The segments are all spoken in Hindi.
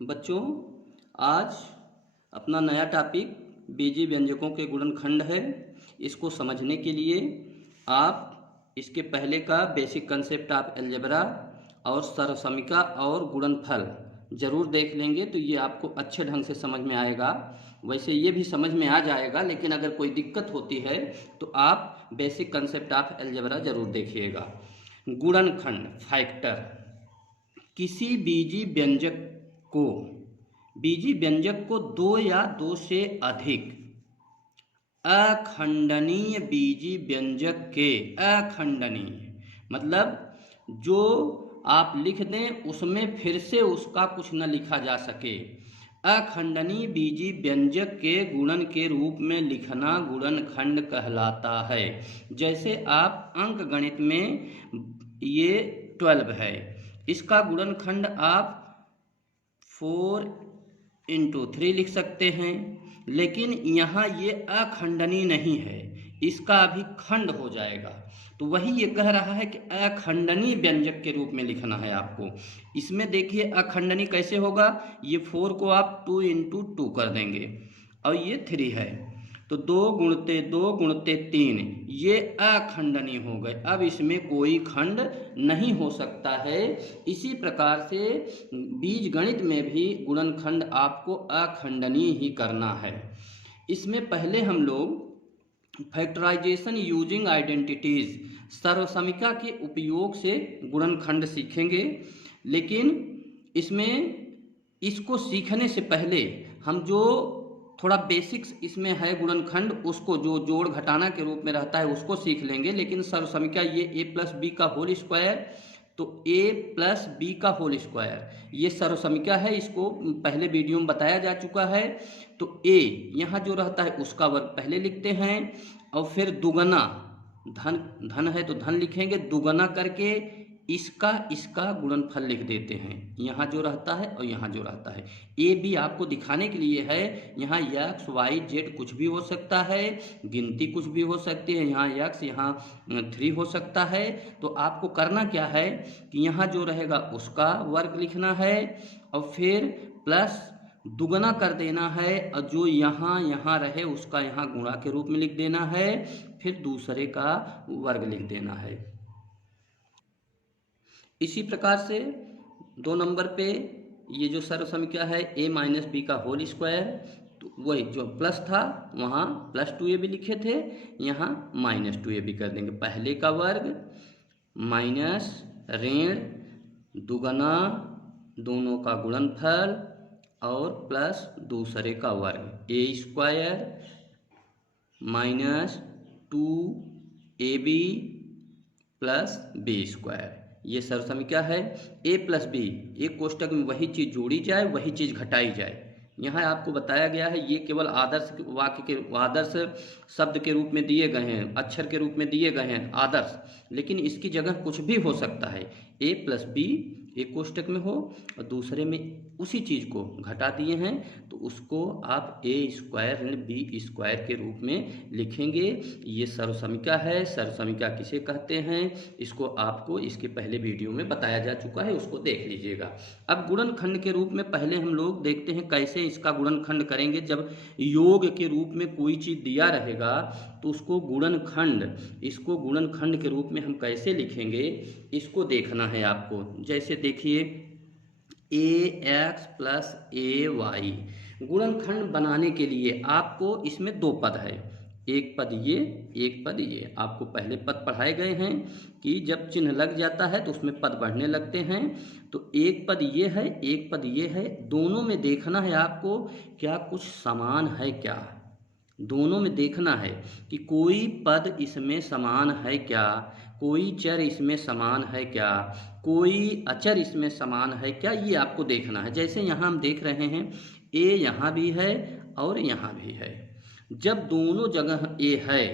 बच्चों, आज अपना नया टॉपिक बीजीय व्यंजकों के गुणनखंड है। इसको समझने के लिए आप इसके पहले का बेसिक कंसेप्ट ऑफ अलजेब्रा और सर्वसमीका और गुणनफल ज़रूर देख लेंगे तो ये आपको अच्छे ढंग से समझ में आएगा। वैसे ये भी समझ में आ जाएगा, लेकिन अगर कोई दिक्कत होती है तो आप बेसिक कंसेप्ट ऑफ अलजेब्रा ज़रूर देखिएगा। गुणनखंड फैक्टर किसी को बीजीय व्यंजक को दो या दो से अधिक अखंडनीय बीजीय व्यंजक के अखंडनीय मतलब जो आप लिख दें उसमें फिर से उसका कुछ न लिखा जा सके, अखंडनीय बीजीय व्यंजक के गुणन के रूप में लिखना गुणनखंड कहलाता है। जैसे आप अंक गणित में ये 12 है, इसका गुणनखंड आप 4 × 3 लिख सकते हैं, लेकिन यहाँ ये अखंडनीय नहीं है, इसका अभी खंड हो जाएगा। तो वही ये कह रहा है कि अखंडनीय व्यंजक के रूप में लिखना है आपको। इसमें देखिए अखंडनीय कैसे होगा, ये 4 को आप 2 × 2 कर देंगे और ये 3 है, तो 2 × 2 × 3 ये अखंडनीय हो गए। अब इसमें कोई खंड नहीं हो सकता है। इसी प्रकार से बीजगणित में भी गुणनखंड आपको अखंडनीय ही करना है। इसमें पहले हम लोग फैक्टराइजेशन यूजिंग आइडेंटिटीज सर्वसमीका के उपयोग से गुणनखंड सीखेंगे, लेकिन इसमें इसको सीखने से पहले हम जो थोड़ा बेसिक्स इसमें है गुणनखंड, उसको जो जोड़ घटाना के रूप में रहता है उसको सीख लेंगे। लेकिन सर्वसमीका ये a+b का होल स्क्वायर, तो a+b का होल स्क्वायर ये सर्वसमीका है, इसको पहले वीडियो में बताया जा चुका है। तो a यहाँ जो रहता है उसका वर्ग पहले लिखते हैं और फिर दुगना धन है तो धन लिखेंगे, दुगना करके इसका गुणनफल लिख देते हैं, यहाँ जो रहता है और यहाँ जो रहता है। ए बी आपको दिखाने के लिए है, यहाँ x y z कुछ भी हो सकता है, गिनती कुछ भी हो सकती है, यहाँ x यहाँ 3 हो सकता है। तो आपको करना क्या है कि यहाँ जो रहेगा उसका वर्ग लिखना है और फिर प्लस दुगना कर देना है, और जो यहाँ रहे उसका यहाँ गुणा के रूप में लिख देना है, फिर दूसरे का वर्ग लिख देना है। इसी प्रकार से 2 नंबर पे ये जो सर्वसमीका है a-b का होल स्क्वायर, तो वही जो प्लस था वहाँ +2ab लिखे थे, यहाँ -2ab कर देंगे। पहले का वर्ग माइनस ऋण दुगना दोनों का गुणनफल और प्लस दूसरे का वर्ग a² -2ab + b²। ये सर्वसमीका है। a+b एक कोष्टक में वही चीज़ जोड़ी जाए, वही चीज़ घटाई जाए। यहाँ आपको बताया गया है, ये केवल आदर्श वाक्य के आदर्श शब्द के रूप में दिए गए हैं, अक्षर के रूप में दिए गए हैं आदर्श, लेकिन इसकी जगह कुछ भी हो सकता है। a+b एक कोष्टक में हो और दूसरे में उसी चीज़ को घटा दिए हैं, तो उसको आप a² - b² के रूप में लिखेंगे। ये सर्वसमीका है। सर्वसमीका किसे कहते हैं इसको आपको इसके पहले वीडियो में बताया जा चुका है, उसको देख लीजिएगा। अब गुणनखंड के रूप में पहले हम लोग देखते हैं कैसे इसका गुणनखंड करेंगे। जब योग के रूप में कोई चीज़ दिया रहेगा तो उसको इसको गुणनखंड के रूप में हम कैसे लिखेंगे इसको देखना है आपको। जैसे देखिए ax + ay गुणनखंड बनाने के लिए आपको इसमें 2 पद है, एक पद ये, एक पद ये। आपको पहले पद पढ़ाए गए हैं कि जब चिन्ह लग जाता है तो उसमें पद बढ़ने लगते हैं। तो एक पद ये है, एक पद ये है। दोनों में देखना है आपको क्या कुछ समान है क्या, दोनों में देखना है कि कोई पद इसमें समान है क्या, कोई चर इसमें समान है क्या, कोई अचर इसमें समान है क्या, ये आपको देखना है। जैसे यहाँ हम देख रहे हैं a यहाँ भी है और यहाँ भी है। जब दोनों जगह a है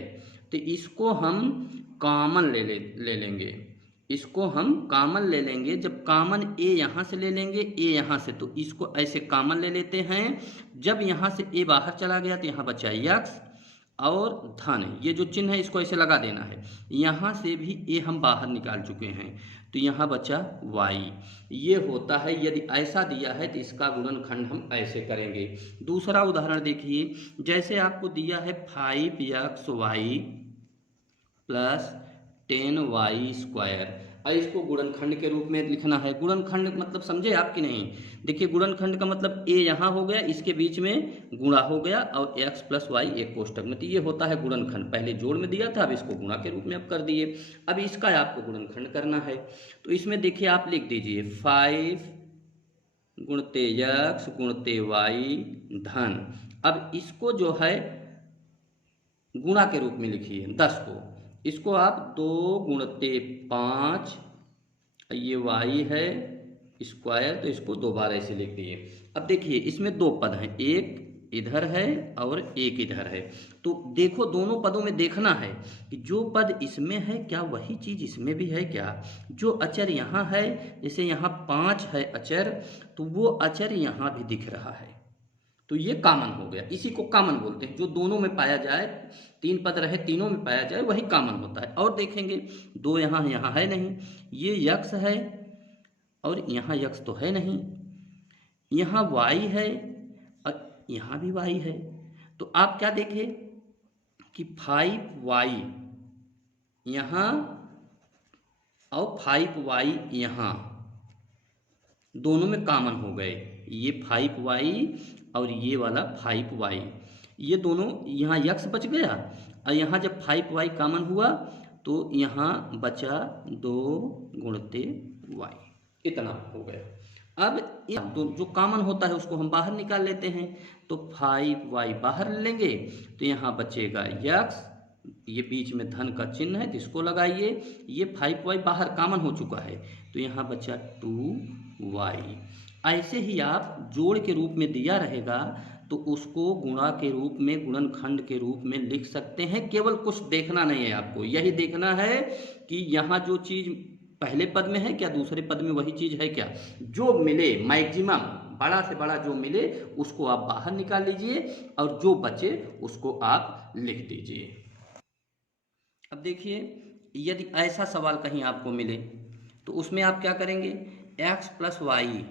तो इसको हम कॉमन ले लेंगे, इसको हम कॉमन ले लेंगे। जब कॉमन a यहाँ से ले लेंगे, a यहाँ से, तो इसको ऐसे कॉमन ले लेते हैं। जब यहाँ से a बाहर चला गया तो यहाँ बचा x और धन, ये जो चिन्ह है इसको ऐसे लगा देना है। यहाँ से भी a हम बाहर निकाल चुके हैं, तो यहाँ बचा y। ये होता है, यदि ऐसा दिया है तो इसका गुणनखंड हम ऐसे करेंगे। दूसरा उदाहरण देखिए, जैसे आपको दिया है 5xy प्लस 10y², और इसको गुणनखंड के रूप में लिखना है। गुणनखंड मतलब समझे आप कि नहीं? देखिए गुणनखंड का मतलब a यहाँ हो गया, इसके बीच में गुणा हो गया और x प्लस वाई एक कोष्टक में, तो ये होता है गुणनखंड। पहले जोड़ में दिया था, अब इसको गुणा के रूप में अब कर दिए। अब इसका आपको गुणनखंड करना है, तो इसमें देखिए आप लिख दीजिए 5 गुणते x गुणते y धन। अब इसको जो है गुणा के रूप में लिखिए 10 को, इसको आप 2 गुणते 5, ये y है स्क्वायर, तो इसको 2 बार ऐसे लिख दिए। अब देखिए इसमें 2 पद हैं, एक इधर है और एक इधर है, तो देखो दोनों पदों में देखना है कि जो पद इसमें है क्या वही चीज़ इसमें भी है क्या। जो अचर यहाँ है, जैसे यहाँ 5 है अचर, तो वो अचर यहाँ भी दिख रहा है, तो ये कॉमन हो गया। इसी को कॉमन बोलते हैं, जो दोनों में पाया जाए, 3 पद रहे तीनों में पाया जाए वही कॉमन होता है। और देखेंगे 2 यहाँ है नहीं, ये यक्स है और यहाँ यक्स तो है नहीं, यहाँ y है और यहाँ भी y है, तो आप क्या देखें कि 5y यहाँ और 5y यहाँ दोनों में कॉमन हो गए। ये 5y और ये वाला 5y, ये दोनों, यहाँ यक्स बच गया और यहाँ जब 5y कॉमन हुआ तो यहाँ बचा 2 गुणते y, इतना हो गया। अब जो कॉमन होता है उसको हम बाहर निकाल लेते हैं, तो 5y बाहर लेंगे तो यहाँ बचेगा यक्स, ये बीच में धन का चिन्ह है तो इसको लगाइए। ये 5y बाहर कॉमन हो चुका है तो यहाँ बचा 2y। ऐसे ही आप जोड़ के रूप में दिया रहेगा तो उसको गुणा के रूप में, गुणनखंड के रूप में लिख सकते हैं। केवल कुछ देखना नहीं है आपको, यही देखना है कि यहाँ जो चीज़ पहले पद में है क्या दूसरे पद में वही चीज़ है क्या। जो मिले मैक्सिमम, बड़ा से बड़ा जो मिले उसको आप बाहर निकाल लीजिए और जो बचे उसको आप लिख दीजिए। अब देखिए यदि ऐसा सवाल कहीं आपको मिले तो उसमें आप क्या करेंगे, x प्लस वाई,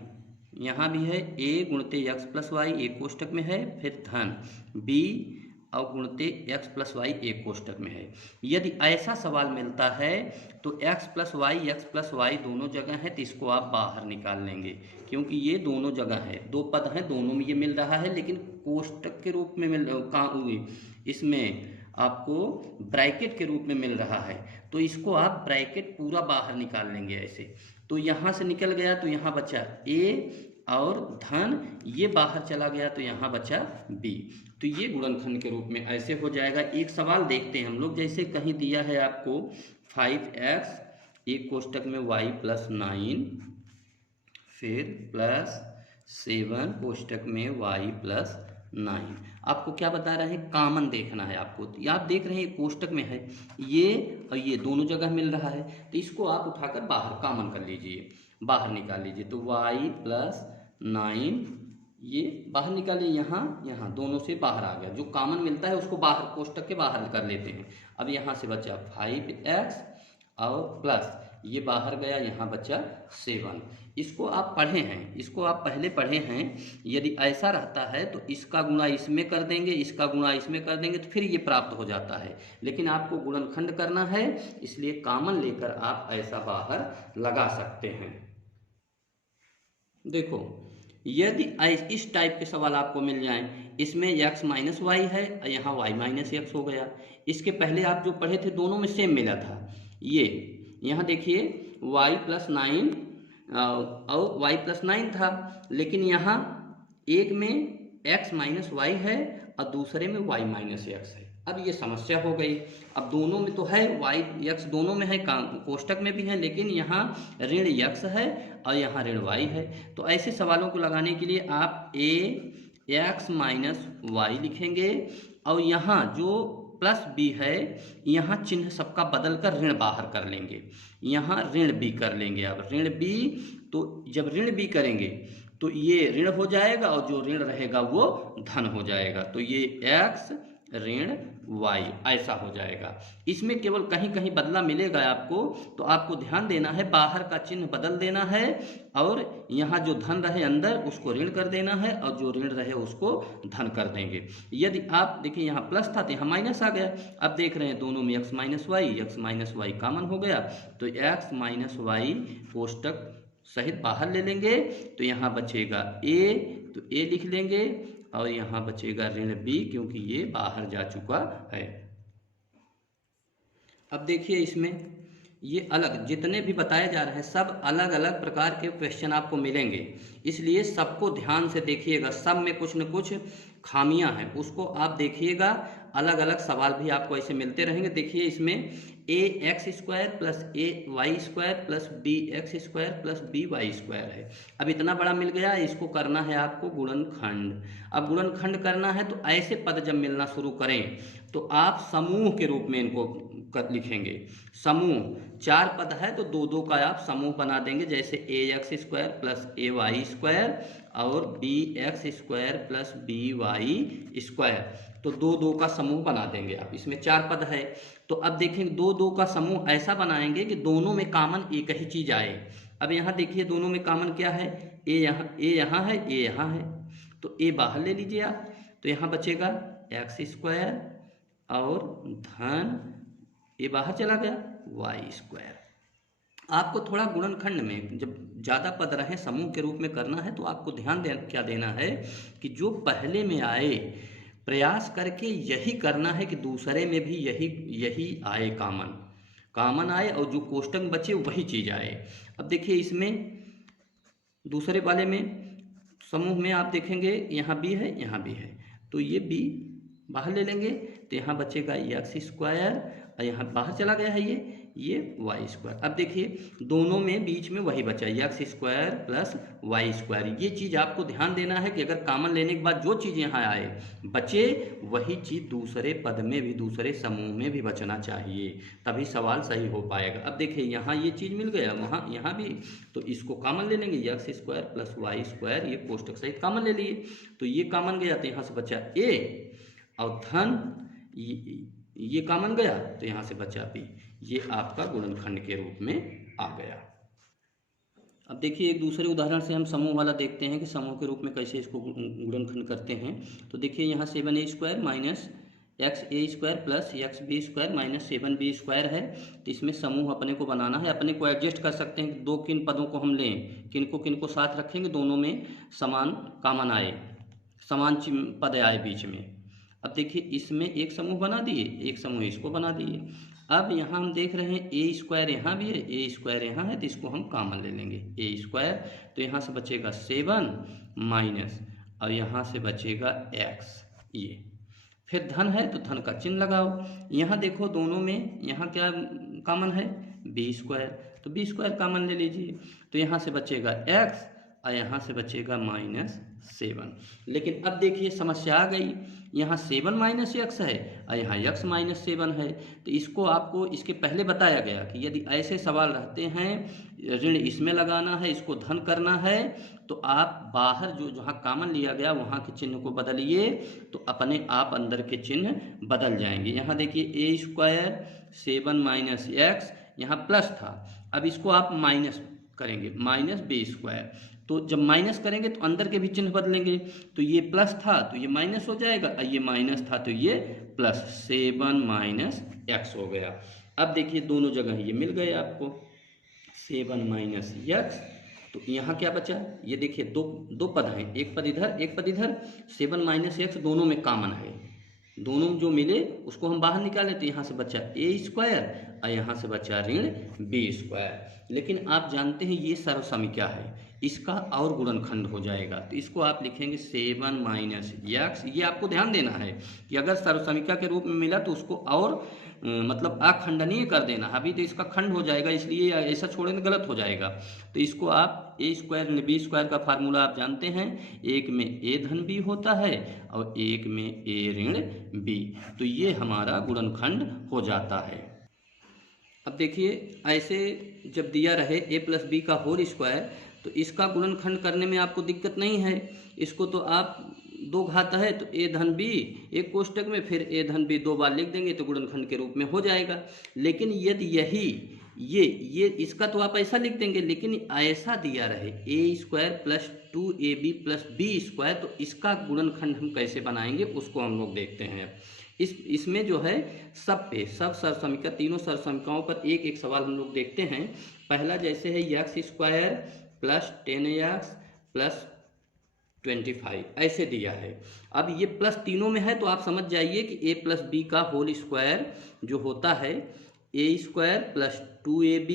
यहाँ भी है a गुणते x प्लस वाई एक कोष्टक में है, फिर धन b और गुणते x प्लस वाई एक कोष्टक में है। यदि ऐसा सवाल मिलता है तो x प्लस वाई दोनों जगह है तो इसको आप बाहर निकाल लेंगे, क्योंकि ये दोनों जगह है, 2 पद हैं, दोनों में ये मिल रहा है, लेकिन कोष्टक के रूप में इसमें आपको ब्रैकेट के रूप में मिल रहा है, तो इसको आप ब्रैकेट पूरा बाहर निकाल लेंगे ऐसे। तो यहाँ से निकल गया तो यहाँ बचा a और धन, ये बाहर चला गया तो यहाँ बचा b, तो ये गुणनखंड के रूप में ऐसे हो जाएगा। एक सवाल देखते हैं हम लोग, जैसे कहीं दिया है आपको 5x एक कोष्टक में y प्लस 9, फिर प्लस 7 कोष्टक में y प्लस 9, आपको क्या बता रहे हैं, कॉमन देखना है आपको। तो आप देख रहे हैं कोष्टक में है ये और ये दोनों जगह मिल रहा है, तो इसको आप उठाकर बाहर कॉमन कर लीजिए, बाहर निकाल लीजिए। तो y प्लस 9 ये बाहर निकालिए, यहाँ दोनों से बाहर आ गया, जो कॉमन मिलता है उसको बाहर कोष्टक के बाहर कर लेते हैं। अब यहाँ से बचा 5x और प्लस ये बाहर गया, यहाँ बचा 7। इसको आप पढ़े हैं, इसको आप पहले पढ़े हैं। यदि ऐसा रहता है तो इसका गुणा इसमें कर देंगे, इसका गुणा इसमें कर देंगे, तो फिर ये प्राप्त हो जाता है। लेकिन आपको गुणनखंड करना है, इसलिए कॉमन लेकर आप ऐसा बाहर लगा सकते हैं। देखो यदि इस टाइप के सवाल आपको मिल जाएं, इसमें x माइनस वाई है और यहाँ y माइनस एक्स हो गया, इसके पहले आप जो पढ़े थे दोनों में सेम मिला था। ये यहाँ देखिए y प्लस 9 और y प्लस 9 था, लेकिन यहाँ एक में x माइनस वाई है और दूसरे में y माइनस एक्स है। अब ये समस्या हो गई, अब दोनों में तो है y x दोनों में है, कोष्टक में भी है, लेकिन यहाँ ऋण x है और यहाँ ऋण y है। तो ऐसे सवालों को लगाने के लिए आप x माइनस वाई लिखेंगे और यहाँ जो प्लस b है यहाँ चिन्ह सबका बदल कर ऋण बाहर कर लेंगे, यहाँ ऋण b कर लेंगे। अब ऋण b, तो जब ऋण b करेंगे तो ये ऋण हो जाएगा और जो ऋण रहेगा वो धन हो जाएगा। तो ये x ऋण y, ऐसा हो जाएगा। इसमें केवल कहीं कहीं बदला मिलेगा आपको, तो आपको ध्यान देना है बाहर का चिन्ह बदल देना है, और यहाँ जो धन रहे अंदर उसको ऋण कर देना है, और जो ऋण रहे उसको धन कर देंगे। यदि आप देखिए यहाँ प्लस था तो यहाँ माइनस आ गया। अब देख रहे हैं दोनों में x माइनस वाई कॉमन हो गया, तो x माइनस वाई कोष्टक सहित बाहर ले लेंगे, तो यहाँ बचेगा a, तो a लिख लेंगे, और यहाँ बचेगा ऋण b, क्योंकि ये बाहर जा चुका है। अब देखिए इसमें ये अलग जितने भी बताए जा रहे हैं सब अलग अलग प्रकार के क्वेश्चन आपको मिलेंगे, इसलिए सबको ध्यान से देखिएगा। सब में कुछ न कुछ खामियां हैं, उसको आप देखिएगा। अलग अलग सवाल भी आपको ऐसे मिलते रहेंगे। देखिए इसमें A x square plus A Y square plus B X square plus B Y square है। अब इतना बड़ा मिल गया, इसको करना है आपको गुणनखंड। अब गुणनखंड करना है तो ऐसे पद जब मिलना शुरू करें तो आप समूह के रूप में इनको लिखेंगे। समूह 4 पद है तो 2-2 का आप समूह बना देंगे, जैसे A x square plus A Y square और B X square plus B Y square, तो 2-2 का समूह बना देंगे आप। इसमें 4 पद है, तो अब देखेंगे 2-2 का समूह ऐसा बनाएंगे कि दोनों में कॉमन एक ही चीज आए। अब यहाँ देखिए दोनों में कॉमन क्या है, ए यहाँ है, ए यहाँ है, तो ए बाहर ले लीजिए आप, तो यहाँ बचेगा एक्स स्क्वायर और धन ए बाहर चला गया वाई स्क्वायर। आपको थोड़ा गुणनखंड में जब ज़्यादा पद रहे समूह के रूप में करना है तो आपको ध्यान क्या देना है कि जो पहले में आए प्रयास करके यही करना है कि दूसरे में भी यही आए, कॉमन आए, और जो कोष्टक में बचे वही चीज़ आए। अब देखिए इसमें दूसरे वाले में समूह में आप देखेंगे यहाँ बी है, यहाँ बी है, तो ये बी बाहर ले लेंगे, तो यहाँ बचेगा एक्स स्क्वायर, और यहाँ बाहर चला गया है ये वाई स्क्वायर। अब देखिए दोनों में बीच में वही बचा X square plus Y square. ये चीज़ आपको ध्यान देना है कि अगर कॉमन लेने के बाद जो चीज़ यहाँ आए बचे, वही चीज़ दूसरे पद में भी, दूसरे समूह में भी बचना चाहिए, तभी सवाल सही हो पाएगा। अब देखिए यहाँ ये चीज़ मिल गया, वहाँ यहाँ भी, तो इसको कॉमन ले लेंगे, X square plus Y square, ये कोष्टक सहित कॉमन ले लिए, तो ये कॉमन गया, तो यहाँ से बचा ए, और धन ये कॉमन गया, तो यहाँ से बचा बी। ये आपका गुणनखंड के रूप में आ गया। अब देखिए एक दूसरे उदाहरण से हम समूह वाला देखते हैं कि समूह के रूप में कैसे इसको गुणनखंड करते हैं। तो देखिए यहाँ 7a square minus x a square plus x b square minus 7b square है, तो इसमें समूह अपने को बनाना है। अपने को एडजस्ट कर सकते हैं कि दो किन पदों को हम लें, किन को साथ रखेंगे, दोनों में समान कॉमन आए, समान पद आए बीच में। अब देखिए इसमें एक समूह बना दिए, एक समूह इसको बना दिए। अब यहाँ हम देख रहे हैं ए स्क्वायर यहाँ भी है, ए स्क्वायर यहाँ है, तो इसको हम कॉमन ले लेंगे ए स्क्वायर, तो यहाँ से बचेगा 7 माइनस, और यहाँ से बचेगा एक्स, ये फिर धन है तो धन का चिन्ह लगाओ। यहाँ देखो दोनों में यहाँ क्या कॉमन है, बी स्क्वायर, तो बी स्क्वायर कॉमन ले लीजिए, तो यहाँ से बचेगा एक्स, और यहाँ से बचेगा -7। लेकिन अब देखिए समस्या आ गई, यहाँ 7 माइनस एक्स है और यहाँ x माइनस 7 है, तो इसको आपको इसके पहले बताया गया कि यदि ऐसे सवाल रहते हैं, ऋण इसमें लगाना है, इसको धन करना है, तो आप बाहर जो जहाँ कॉमन लिया गया वहाँ के चिन्ह को बदलिए, तो अपने आप अंदर के चिन्ह बदल जाएंगे। यहाँ देखिए ए स्क्वायर 7 माइनस एक्स, यहाँ प्लस था, अब इसको आप माइनस करेंगे, माइनस बी स्क्वायर, तो जब माइनस करेंगे तो अंदर के भी चिन्ह बदलेंगे, तो ये प्लस था तो ये माइनस हो जाएगा, और ये माइनस था तो ये प्लस, 7 माइनस एक्स हो गया। अब देखिए दोनों जगह ये मिल गए आपको, 7 माइनस एक्स, तो यहाँ क्या बचा, ये देखिए दो पद हैं, एक पद इधर एक पद इधर, 7 माइनस एक्स दोनों में कॉमन है, दोनों जो मिले उसको हम बाहर निकाले, तो यहाँ से बचा ए स्क्वायर और यहाँ से बचा ऋण बी स्क्वायर। लेकिन आप जानते हैं ये सर्वसमिका है, इसका और गुणनखंड हो जाएगा, तो इसको आप लिखेंगे 7 माइनस एक्स। ये आपको ध्यान देना है कि अगर सर्वसमिका के रूप में मिला तो उसको और मतलब अखंडनीय कर देना, अभी तो इसका खंड हो जाएगा, इसलिए ऐसा छोड़ेंगे गलत हो जाएगा। तो इसको आप ए स्क्वायर बी स्क्वायर का फार्मूला आप जानते हैं, एक में ए धन बी होता है और एक में ए ऋण बी, तो ये हमारा गुणनखंड हो जाता है। अब देखिए ऐसे जब दिया रहे ए प्लस बी का होल स्क्वायर, तो इसका गुणनखंड करने में आपको दिक्कत नहीं है, इसको तो आप दो घात है तो a धन b एक कोष्टक में, फिर a धन b दो बार लिख देंगे तो गुणनखंड के रूप में हो जाएगा। लेकिन यदि यही ये इसका तो आप ऐसा लिख देंगे, लेकिन ऐसा दिया रहे a square plus 2ab plus b square, तो इसका गुणनखंड हम कैसे बनाएंगे उसको हम लोग देखते हैं। इसमें जो है सब सरसमीका तीनों सरसमीकाओं पर एक एक सवाल हम लोग देखते हैं। पहला जैसे है x square plus 10x plus 25 ऐसे दिया है। अब ये प्लस तीनों में है तो आप समझ जाइए कि a प्लस बी का होल स्क्वायर जो होता है a square plus 2ab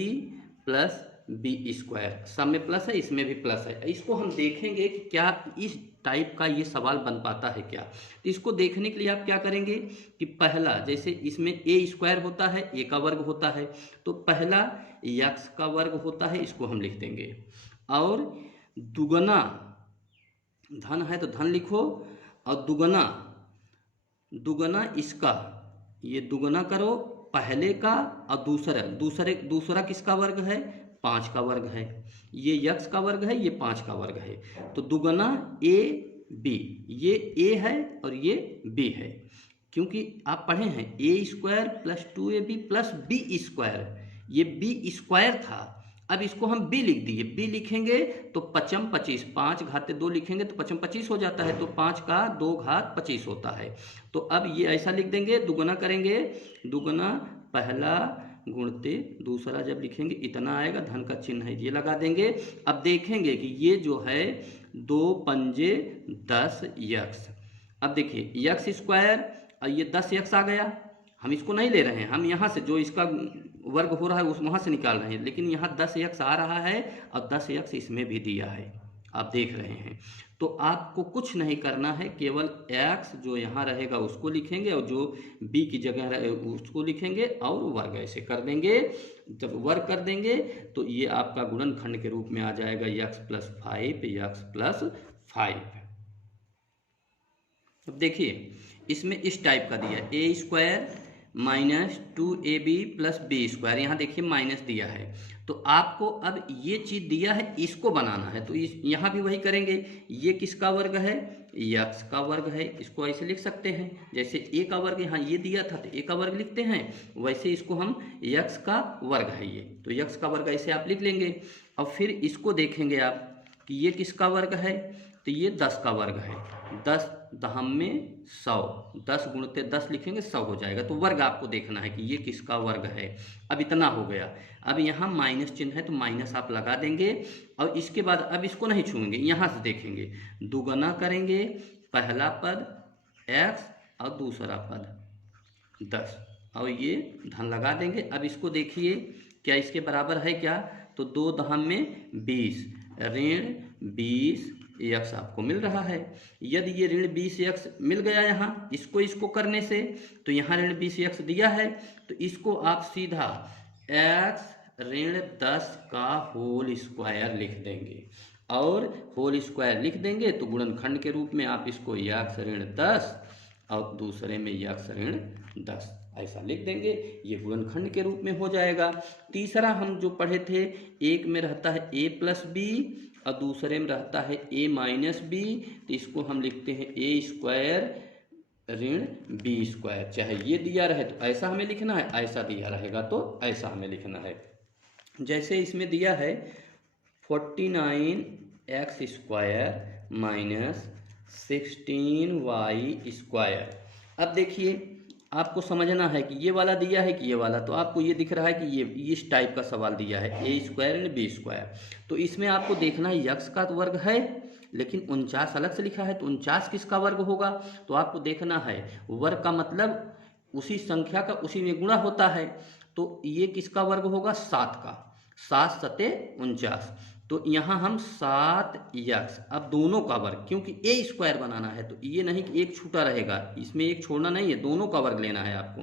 plus B square, सब में प्लस है, इसमें भी प्लस है। इसको हम देखेंगे कि क्या इस टाइप का ये सवाल बन पाता है क्या। तो इसको देखने के लिए आप क्या करेंगे कि पहला जैसे इसमें a स्क्वायर होता है, a का वर्ग होता है, तो पहला x का वर्ग होता है, इसको हम लिख देंगे। और दुगना धन है तो धन लिखो, और दुगना इसका, ये दुगना करो पहले का, और दूसरा किसका वर्ग है, 5 का वर्ग है। ये x का वर्ग है, ये 5 का वर्ग है। तो दुगना a b, ये a है और ये b है, क्योंकि आप पढ़े हैं a square plus 2ab plus b square, ये b स्क्वायर था। अब इसको हम b लिख दिए, b लिखेंगे तो 5 25, 5 घाते 2 लिखेंगे तो 5 25 हो जाता है, तो 5 का 2 घात 25 होता है। तो अब ये ऐसा लिख देंगे, दुगना करेंगे, दुगना पहला गुणते दूसरा, जब लिखेंगे इतना आएगा, धन का चिन्ह है ये लगा देंगे। अब देखेंगे कि ये जो है 2 पंजे 10x। अब देखिए x स्क्वायर और ये 10x आ गया, हम इसको नहीं ले रहे हैं, हम यहाँ से जो इसका वर्ग हो रहा है उस वहाँ से निकाल रहे हैं, लेकिन यहाँ 10x आ रहा है और 10x इसमें भी दिया है, आप देख रहे हैं। तो आपको कुछ नहीं करना है, केवल x जो यहाँ रहेगा उसको लिखेंगे और जो b की जगह रहे उसको लिखेंगे और वर्ग ऐसे कर देंगे। जब वर्ग कर देंगे तो ये आपका गुणनखंड के रूप में आ जाएगा x प्लस 5 x प्लस 5। अब देखिए इसमें इस टाइप का दिया a square minus 2ab plus B square, यहाँ देखिए माइनस दिया है। तो आपको अब ये चीज़ दिया है, इसको बनाना है, तो यहाँ भी वही करेंगे। ये किसका वर्ग है, x का वर्ग है, इसको ऐसे लिख सकते हैं। जैसे a का वर्ग यहाँ ये दिया था तो a का वर्ग लिखते हैं, वैसे इसको हम x का वर्ग है ये, तो x का वर्ग ऐसे आप लिख लेंगे। और फिर इसको देखेंगे आप कि ये किसका वर्ग है, तो ये 10 का वर्ग है, 10 दहम में 100, 10 गुणते 10 लिखेंगे 100 हो जाएगा। तो वर्ग आपको देखना है कि ये किसका वर्ग है। अब इतना हो गया, अब यहाँ माइनस चिन्ह है तो माइनस आप लगा देंगे। और इसके बाद अब इसको नहीं छूएंगे, यहाँ से देखेंगे, दुगना करेंगे पहला पद x और दूसरा पद 10, और ये धन लगा देंगे। अब इसको देखिए क्या इसके बराबर है क्या, तो 2 दहम में 20, ऋण 20 x आपको मिल रहा है। यदि ये ऋण 20x मिल गया यहाँ इसको करने से, तो यहाँ ऋण 20x दिया है, तो इसको आप सीधा x ऋण 10 का होल स्क्वायर लिख देंगे। और होल स्क्वायर लिख देंगे तो गुणनखंड के रूप में आप इसको x ऋण 10 और दूसरे में x ऋण 10 ऐसा लिख देंगे, ये गुणनखंड के रूप में हो जाएगा। तीसरा हम जो पढ़े थे, एक में रहता है a प्लस बी और दूसरे में रहता है a माइनस बी, तो इसको हम लिखते हैं a स्क्वायर ऋण बी स्क्वायर। चाहे ये दिया रहे तो ऐसा हमें लिखना है, ऐसा दिया रहेगा तो ऐसा हमें लिखना है। जैसे इसमें दिया है 49x square minus 16y square. अब देखिए आपको समझना है कि ये वाला दिया है कि ये वाला, तो आपको ये दिख रहा है कि ये इस टाइप का सवाल दिया है a square and B square. तो इसमें आपको देखना है x का तो वर्ग है, लेकिन 49 अलग से लिखा है, तो 49 किसका वर्ग होगा। तो आपको देखना है वर्ग का मतलब उसी संख्या का उसी में गुणा होता है, तो ये किसका वर्ग होगा, 7 का, 7 सते 49। तो यहाँ हम 7x, अब दोनों का वर्ग, क्योंकि a स्क्वायर बनाना है तो ये नहीं कि एक छूटा रहेगा, इसमें एक छोड़ना नहीं है, दोनों का वर्ग लेना है आपको।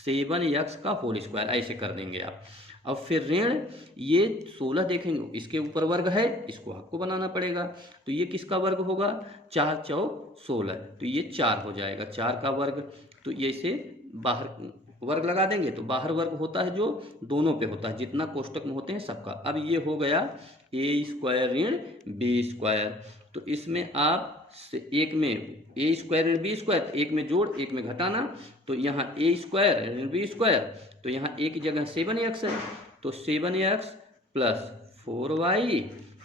7x का होल स्क्वायर ऐसे कर देंगे आप। अब फिर ऋण ये 16 देखेंगे, इसके ऊपर वर्ग है, इसको आपको बनाना पड़ेगा। तो ये किसका वर्ग होगा, 4 × 4 = 16, तो ये 4 हो जाएगा, 4 का वर्ग। तो ये से बाहर वर्ग लगा देंगे तो बाहर वर्ग होता है जो दोनों पे होता है, जितना कोष्टक में होते हैं सबका। अब ये हो गया ए स्क्वायर ऋण बी स्क्वायर। तो इसमें आप एक में ए स्क्वायर ऋण बी स्क्वायर, एक में जोड़ एक में घटाना, तो यहाँ ए स्क्वायर ऋण बी स्क्वायर, तो यहाँ ए की जगह 7x है, तो 7x प्लस 4y,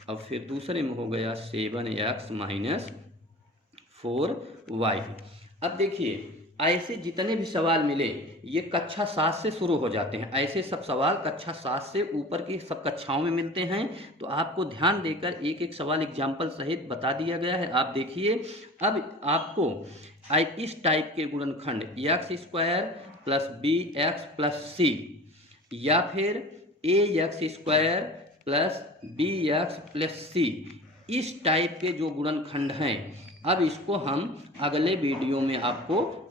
अब फिर दूसरे में हो गया 7x माइनस 4y। अब देखिए ऐसे जितने भी सवाल मिले ये कक्षा 7 से शुरू हो जाते हैं, ऐसे सब सवाल कक्षा 7 से ऊपर की सब कक्षाओं में मिलते हैं। तो आपको ध्यान देकर एक एक सवाल एग्जाम्पल सहित बता दिया गया है, आप देखिए। अब आपको इस टाइप के गुणनखंड x square plus B x plus c या फिर a x square plus B x plus c, इस टाइप के जो गुणनखंड हैं, अब इसको हम अगले वीडियो में आपको